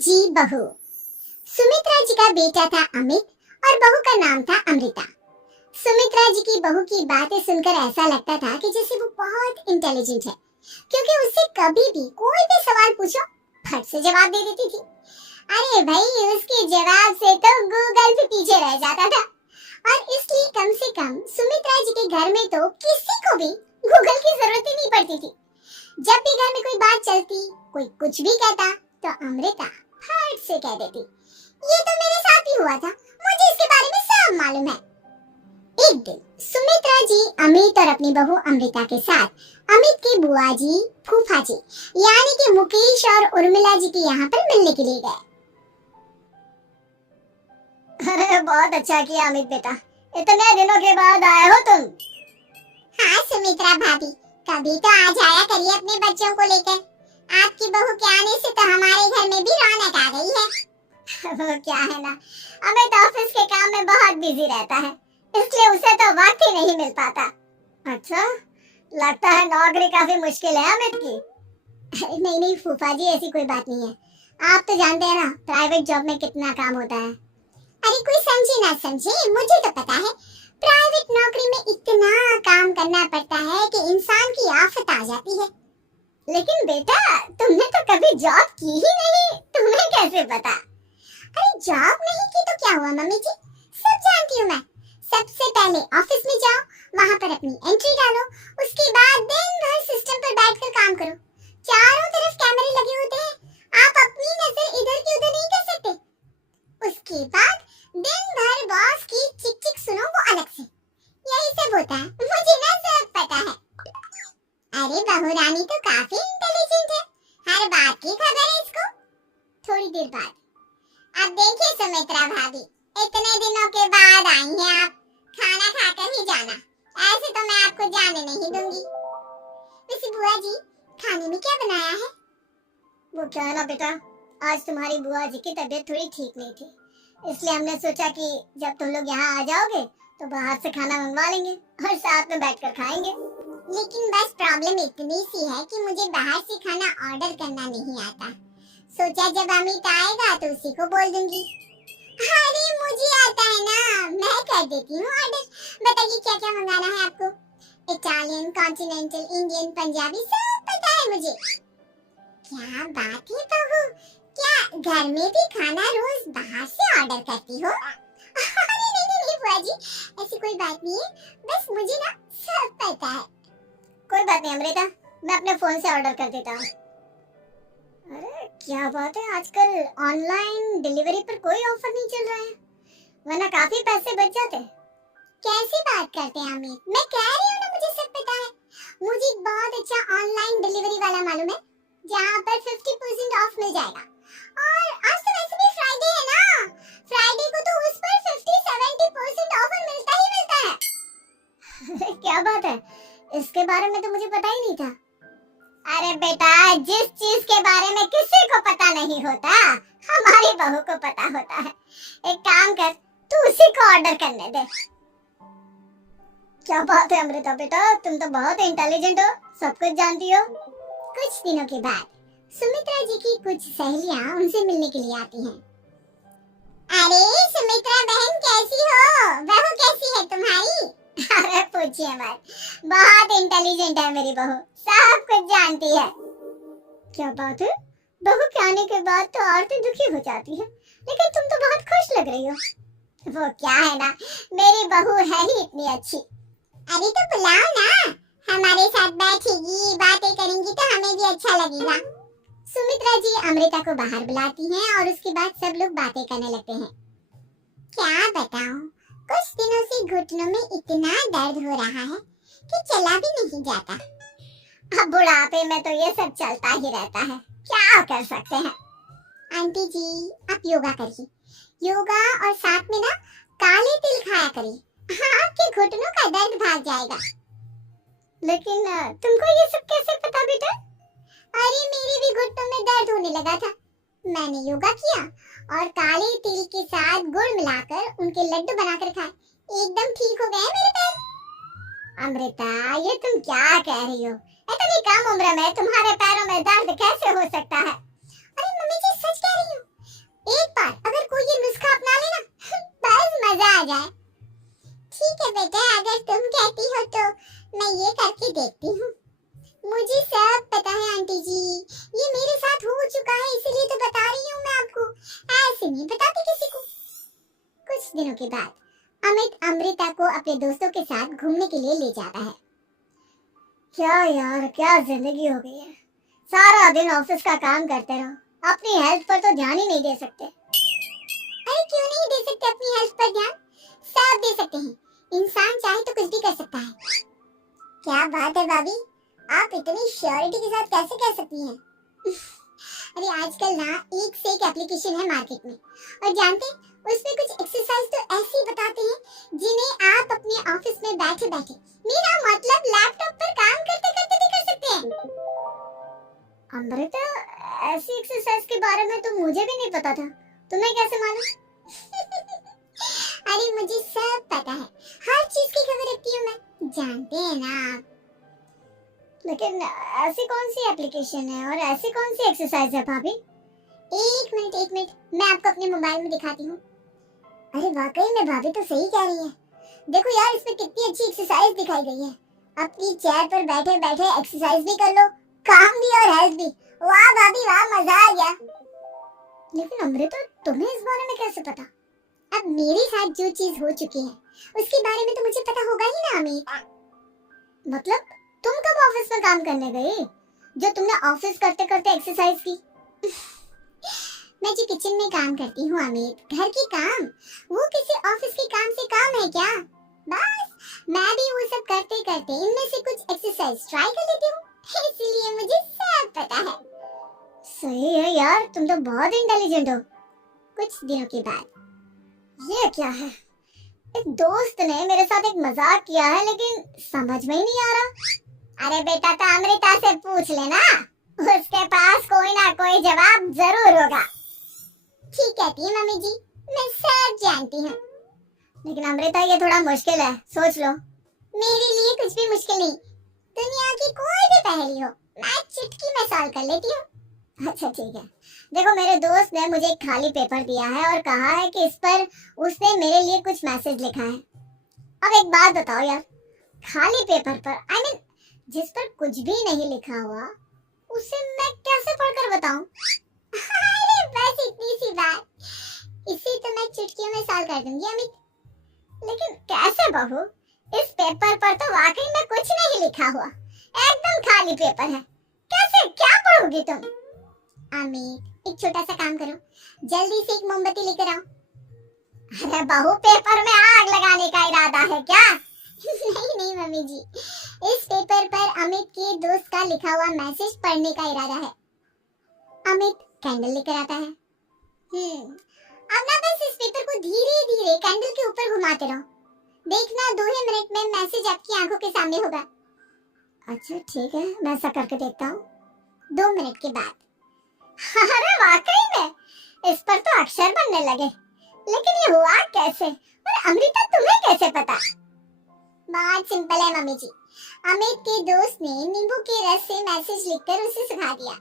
जी बहू। सुमित्रा जी का बेटा था अमित और बहू का नाम था अमृता। सुमित्रा जी की बहू की बातें सुनकर ऐसा लगता था कि जैसे वो बहुत इंटेलिजेंट है, क्योंकि उससे कभी भी कोई भी सवाल पूछो फट से जवाब दे देती थी। अरे भाई, उसके जवाब से तो गूगल भी पीछे रह जाता था। और इसलिए कम से कम सुमित्रा जी के घर में तो किसी को भी गूगल की जरूरत ही नहीं पड़ती थी। जब भी घर में कोई बात चलती, कोई कुछ भी कहता, तो अमृता फट से कह देती, ये तो मेरे साथ भी हुआ था, मुझे इसके बारे में सब मालूम है। एक दिन सुमित्रा जी अमित और अपनी बहू अमृता के साथ अमित की बुआ जी, फूफा जी यानी कि मुकेश और उर्मिला जी के यहाँ पर मिलने के लिए गए। अरे बहुत अच्छा किया अमित बेटा, इतने दिनों के बाद आए हो तुम। हाँ सुमित्रा भाभी, कभी तो आ जाया करिए अपने बच्चों को लेकर। आपकी बहू के आने से तो हमारे घर में भी रौनक आ गई है। वो क्या है ना, अमित ऑफिस के काम में बहुत बिजी रहता है, इसलिए उसे तो वक्त ही नहीं मिल पाता। अच्छा, लगता है नौकरी काफी मुश्किल है अमित की। नहीं नहीं फूफा जी, ऐसी कोई बात नहीं है। आप तो जानते हैं ना प्राइवेट जॉब में कितना काम होता है। अरे कोई समझे ना समझे, मुझे तो पता है प्राइवेट नौकरी में इतना काम करना पड़ता है कि इंसान की आफत आ जाती है। लेकिन बेटा, तुमने तो कभी जॉब की ही नहीं, तुम्हें कैसे पता? अरे जॉब नहीं की तो क्या हुआ मम्मी जी, सब जानती हूँ मैं। सबसे पहले ऑफिस में जाओ, वहाँ पर अपनी एंट्री डालो, उसके बाद दिन भर सिस्टम पर बैठकर काम करो। चारों तरफ कैमरे लगे होते हैं, आप अपनी नजर इधर की उधर नहीं कर सकते। उसके बाद दिन भर बॉस की चिक चिक सुनो, वो अलग से। यही सब होता है, मुझे ना सब पता है। अरे बहू रानी तो काफी इंटेलिजेंट है, हर बात की खबर है इसको। थोड़ी देर बाद, अब देखिए सुमित्रा भाभी, इतने दिनों के बाद आई हैं आप, खाना खाकर ही जाना, ऐसे तो मैं आपको जाने नहीं दूंगी। वैसे बुआ जी, खाने में क्या बनाया है? वो क्या है ना बेटा, आज तुम्हारी बुआ जी की तबीयत थोड़ी ठीक नहीं थी, इसलिए हमने सोचा कि जब तुम लोग यहाँ आ जाओगे तो बाहर से खाना मंगवा लेंगे और साथ में बैठकर खाएंगे। लेकिन बस प्रॉब्लम इतनी सी है कि मुझे बाहर से खाना ऑर्डर करना नहीं आता। सोचा जब अमित आएगा तो उसी को बोल दूंगी। अरे मुझे आता है ना, मैं कर देती हूँ ऑर्डर। बताइए क्या क्या मंगाना है आपको? इटालियन, कॉन्टिनेंटल, इंडियन, पंजाबी, सब पता है मुझे। क्या बात है बहू, क्या घर में भी खाना रोज बाहर से ऑर्डर करती हो? अरे नहीं बुआ जी, ऐसी कोई बात नहीं है, बस मुझे ना सब पता है। कोई बात नहीं अमृता, मैं अपने फोन से ऑर्डर कर देता हूँ। अरे क्या बात है, आजकल ऑनलाइन डिलीवरी पर कोई ऑफर नहीं चल रहा है, वरना काफी पैसे बच जाते। कैसी बात करते हैं अमित, मैं कह रही हूँ ना मुझे सब पता है। मुझे बहुत अच्छा ऑनलाइन डिलीवरी वाला मालूम है, जहाँ पर 50% ऑफ मिल जाएगा। और आज तो वैसे भी फ्राइडे है ना, फ्राइडे को तो उस पर 50-70% ऑफर मिलता ही मिलता है। क्या बात है, इसके बारे में तो मुझे पता ही नहीं था। अरे बेटा, जिस चीज के बारे में किसी को पता नहीं होता, हमारी बहू को पता होता है। एक काम कर, तू उसी को ऑर्डर करने दे। क्या बात है अमृता बेटा, तुम तो बहुत इंटेलिजेंट हो, सब कुछ जानती हो। कुछ दिनों के बाद सुमित्रा जी की कुछ सहेलियां उनसे मिलने के लिए आती हैं। अरे सुमित्रा बहन कैसी हो, बहू कैसी है तुम्हारी? अरे पूछिए मत, बहुत इंटेलिजेंट है मेरी बहू, सब कुछ जानती है। क्या बात है, बहू के आने के बाद तो औरतें दुखी हो जाती है, लेकिन तुम तो बहुत खुश लग रही हो। वो क्या है ना, मेरी बहू है ही इतनी अच्छी। अरे तो बुलाओ ना, हमारे साथ बैठेगी, बातें करेंगी तो हमें भी अच्छा लगेगा। सुमित्रा जी अमृता को बाहर बुलाती हैं और उसके बाद सब लोग बातें करने लगते हैं। क्या बताऊं, कुछ दिनों से घुटनों में इतना दर्द हो रहा है कि चला भी नहीं जाता। अब बुढ़ापे में तो ये सब चलता ही रहता है, क्या कर सकते हैं। आंटी जी आप योगा करिए, योगा और साथ में ना काले तिल खाया करिए, आपके घुटनों का दर्द भाग जाएगा। लेकिन तुमको ये सब कैसे पता बेटा? अरे मेरे भी घुटनों में दर्द होने लगा था, मैंने योगा किया और काले तिल के साथ गुड़ मिलाकर उनके लड्डू बनाकर खाए, एकदम ठीक हो गए मेरे पैर। अमृता ये तुम क्या कह रही हो, इतनी कम उम्र में तुम्हारे पैरों में दर्द कैसे हो सकता है? अरे मम्मी जी सच कह रही हूँ, जाए। ठीक है बेटा, अगर तुम कहती हो तो मैं ये करके देखती हूँ। मुझे सब पता है आंटी जी, ये मेरे साथ हो चुका है, इसीलिए तो बता रही हूँ मैं आपको, ऐसे नहीं बताती किसी को। कुछ दिनों के बाद अमित अमृता को अपने दोस्तों के साथ घूमने के लिए ले जाता है। क्या यार, क्या जिंदगी हो गई है। सारा दिन ऑफिस का काम करते रहो, अपनी हेल्थ पर तो ध्यान ही नहीं दे सकते। अरे क्यों नहीं दे सकते अपनी हेल्थ पर ध्यान? सब दे सकते हैं, इंसान चाहे तो कुछ भी कर सकता है। क्या बात है भाभी, आप इतनी श्योरिटी के साथ कैसे कह सकती हैं? अरे आजकल ना एक से एक एप्लीकेशन है मार्केट में, और जानते हैं उसमें कुछ एक्सरसाइज तो ऐसी बताते हैं जिन्हें आप अपने ऑफिस में बैठे बैठे, मेरा मतलब लैपटॉप पर काम करते करते भी कर सकते हैं। अमृता, ऐसी एक्सरसाइज के बारे में तो मुझे भी नहीं पता था, तुम्हें कैसे मालूम? अरे मुझे सब पता है, हर चीज की खबर रखती हूँ मैं, जानते हैं ना आप। लेकिन ऐसी कौन सी एप्लीकेशन है और ऐसी कौन सी एक्सरसाइज है भाभी? एक मिनट, मैं आपको अपने मोबाइल में दिखाती हूँ। अरे वाकई में भाभी तो सही कह रही है। देखो यार, इसमें कितनी अच्छी एक्सरसाइज दिखाई गई है। अपनी चेयर पर बैठे बैठे एक्सरसाइज भी कर लो, काम भी और हेल्थ भी। वाह भाभी वाह, मजा आ गया। लेकिन अमृता, तुम्हें इस बारे में कैसे पता? अब मेरे साथ जो चीज हो चुकी है उसके बारे में तो मुझे पता होगा ही ना अमित। मतलब तुम कब ऑफिस में काम करने गई जो तुमने ऑफिस करते करते एक्सरसाइज की? मैं जो किचन में काम करती हूँ अमित, घर के काम, वो किसी ऑफिस के काम से काम है क्या? बस मैं भी वो सब करते करते इनमें से कुछ एक्सरसाइज ट्राई कर लेती हूँ, इसलिए मुझे सब पता है। सही है यार, तुम तो बहुत इंटेलिजेंट हो। कुछ दिनों के बाद, ये क्या है? एक दोस्त ने मेरे साथ एक मजाक किया है, लेकिन समझ में ही नहीं आ रहा। अरे बेटा, तो अमृता से पूछ लेना, उसके पास कोई ना कोई जवाब जरूर होगा। ठीक कहती है मम्मी जी, मैं सब जानती हूँ। लेकिन अमृता, ये थोड़ा मुश्किल है, सोच लो। मेरे लिए कुछ भी मुश्किल नहीं, दुनिया की कोई भी पहेली हो मैं चुटकी में सॉल्व कर लेती हूँ। अच्छा ठीक है, देखो मेरे दोस्त ने मुझे एक खाली पेपर दिया है और कहा है कि इस पर उसने मेरे लिए कुछ मैसेज लिखा है। अब एक बात बताओ यार, खाली पेपर पर जिस पर कुछ भी नहीं लिखा हुआ, उसे मैं कैसे पढ़कर बताऊं? अरे बस इतनी सी बात, इसे तो मैं चुटकियों में सॉल्व कर दूंगी अमित। लेकिन कैसे बहू? इस पेपर पर तो वाकई में कुछ नहीं लिखा हुआ, एकदम खाली पेपर है, कैसे क्या पढ़ोगी तुम? अमित, एक छोटा सा काम करो, जल्दी से एक मोमबत्ती लेकर आओ। अरे बहू, पेपर में आग लगाने का इरादा है क्या? नहीं मम्मी जी, इस पेपर पर अमित के दोस्त का लिखा हुआ मैसेज पढ़ने का इरादा है। अमित कैंडल लेकर आता है। अब ना बस इस पेपर को धीरे धीरे कैंडल के ऊपर घुमाते रहो, देखना 2 ही मिनट में मैसेज आपकी आंखों के सामने होगा। अच्छा ठीक है, मैं ऐसा करके देखता हूँ। 2 मिनट के बाद, अरे वाकई में इस पर तो अक्षर बनने लगे, लेकिन ये हुआ कैसे? और अमृता, तुम्हें कैसे पता? बहुत सिंपल है मम्मी जी, अमित के दोस्त ने नींबू के रस से मैसेज लिखकर उसे सुना दिया।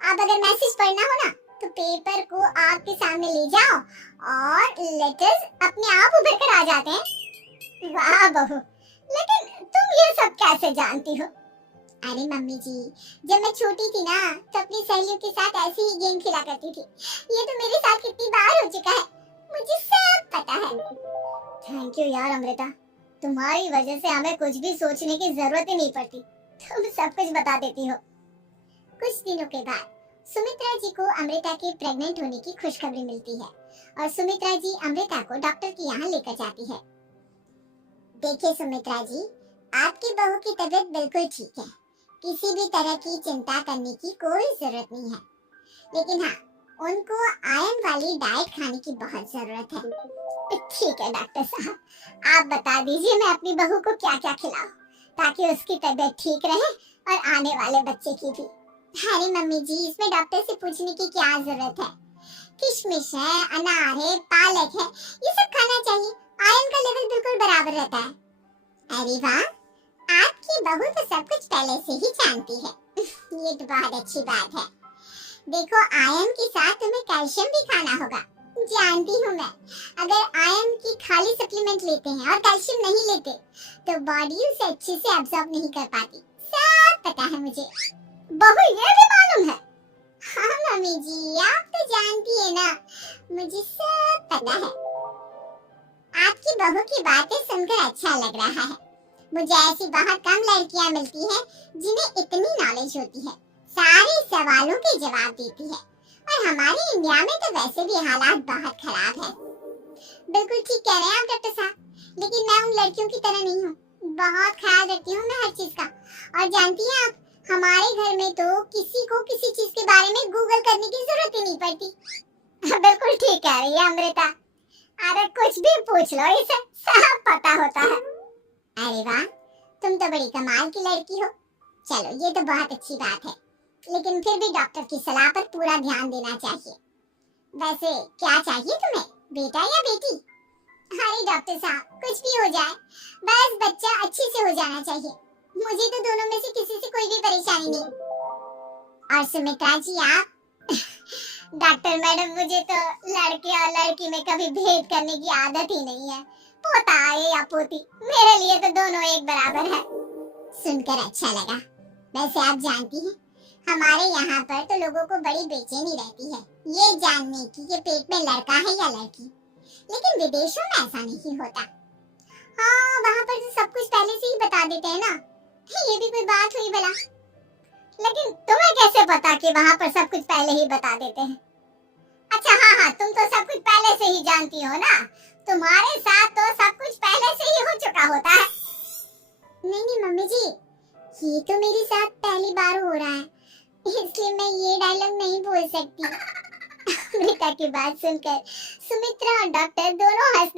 अब अगर मैसेज पढ़ना हो ना, तो पेपर को आपके सामने ले जाओ और लेटर्स अपने आप उभर कर आ जाते हैं। वाह बहू, लेकिन तुम ये सब कैसे जानती हो? अरे मम्मी जी, जब मैं छोटी थी ना, तो अपनी सहेलियों के साथ ऐसे ही गेम खेला करती थी। ये तो मेरे साथ कितनी बार हो चुका है, मुझे सब पता है। थैंक यू यार अमृता, तुम्हारी वजह से हमें कुछ भी सोचने की जरूरत ही नहीं पड़ती, तुम सब कुछ बता देती हो। कुछ दिनों के बाद सुमित्रा जी को अमृता के प्रेग्नेंट होने की खुशखबरी मिलती है और सुमित्रा जी अमृता को डॉक्टर के यहाँ लेकर जाती है। देखिए सुमित्रा जी, आपकी बहू की तबीयत बिल्कुल ठीक है, किसी भी तरह की चिंता करने की कोई जरूरत नहीं है, लेकिन हाँ, उनको आयरन वाली डाइट खाने की बहुत जरूरत है। ठीक है डॉक्टर साहब, आप बता दीजिए मैं अपनी बहू को क्या क्या खिलाऊं ताकि उसकी तबीयत ठीक रहे और आने वाले बच्चे की भी। अरे मम्मी जी, इसमें डॉक्टर से पूछने की क्या जरूरत है, किशमिश है, अनार है, पालक है, ये सब खाना चाहिए, आयरन का लेवल बिल्कुल बराबर रहता है। अरे वाह, आपकी बहू तो सब कुछ पहले से ही जानती है। ये तो बहुत अच्छी बात है। देखो, आयरन के साथ तुम्हें कैल्शियम भी खाना होगा, जानती हूँ मैं, अगर आयरन की खाली सप्लीमेंट लेते हैं और कैल्शियम नहीं लेते तो बॉडी उसे अच्छे से एब्जॉर्ब नहीं कर पाती। सब पता है मुझे। बहू ये भी मालूम है? हाँ मम्मी जी, आप तो जानती है ना, मुझे सब पता है। आपकी बहू की बातें सुनकर अच्छा लग रहा है। मुझे ऐसी बहुत कम लड़कियां मिलती हैं जिन्हें इतनी नॉलेज होती है, सारे सवालों के जवाब देती है। और हमारे इंडिया में तो वैसे भी हालात बहुत खराब है। बिल्कुल ठीक कह रहे हैं आप डॉक्टर साहब, लेकिन मैं उन लड़कियों की तरह नहीं हूँ। बहुत ख्याल रखती हूँ मैं हर चीज का। और जानती हैं आप, हमारे घर में तो किसी को किसी चीज के बारे में गूगल करने की जरूरत ही नहीं पड़ती। बिल्कुल ठीक कह रही है अमृता। अरे कुछ भी पूछ लो, इसे सब पता होता है। अरे वाह, तुम तो बड़ी कमाल की लड़की हो। चलो ये तो बहुत अच्छी बात है, लेकिन फिर भी डॉक्टर की सलाह पर पूरा ध्यान देना चाहिए। वैसे क्या चाहिए तुम्हें, बेटा या बेटी? अरे डॉक्टर साहब, कुछ भी हो जाए, बस बच्चा अच्छे से हो जाना चाहिए। मुझे तो दोनों में से किसी से कोई भी परेशानी नहीं। और सुमित्रा जी आप? डॉक्टर मैडम, मुझे तो लड़के और लड़की में कभी भेद करने की आदत ही नहीं है। पोता आए या पोती, मेरे लिए तो दोनों एक बराबर है। सुनकर अच्छा लगा। वैसे आप जानती हैं, हमारे यहाँ पर तो लोगों को बड़ी बेचैनी रहती है ये जानने की कि पेट में लड़का है या लड़की। लेकिन विदेशों में ऐसा नहीं होता। हाँ, वहाँ पर तो सब कुछ पहले से ही बता देते हैं ना। ये भी कोई बात हुई भला? लेकिन तुम्हें कैसे पता कि वहाँ पर सब कुछ पहले ही बता देते हैं? अच्छा हाँ, तुम तो सब कुछ पहले से ही जानती हो ना। तुम्हारे साथ तो सब कुछ पहले से ही हो चुका होता है। नहीं मम्मी जी, ये तो मेरे साथ पहली बार हो रहा है, इसलिए मैं ये डायलॉग नहीं बोल सकती। अमृता की बात सुनकर सुमित्रा और डॉक्टर दोनों हंस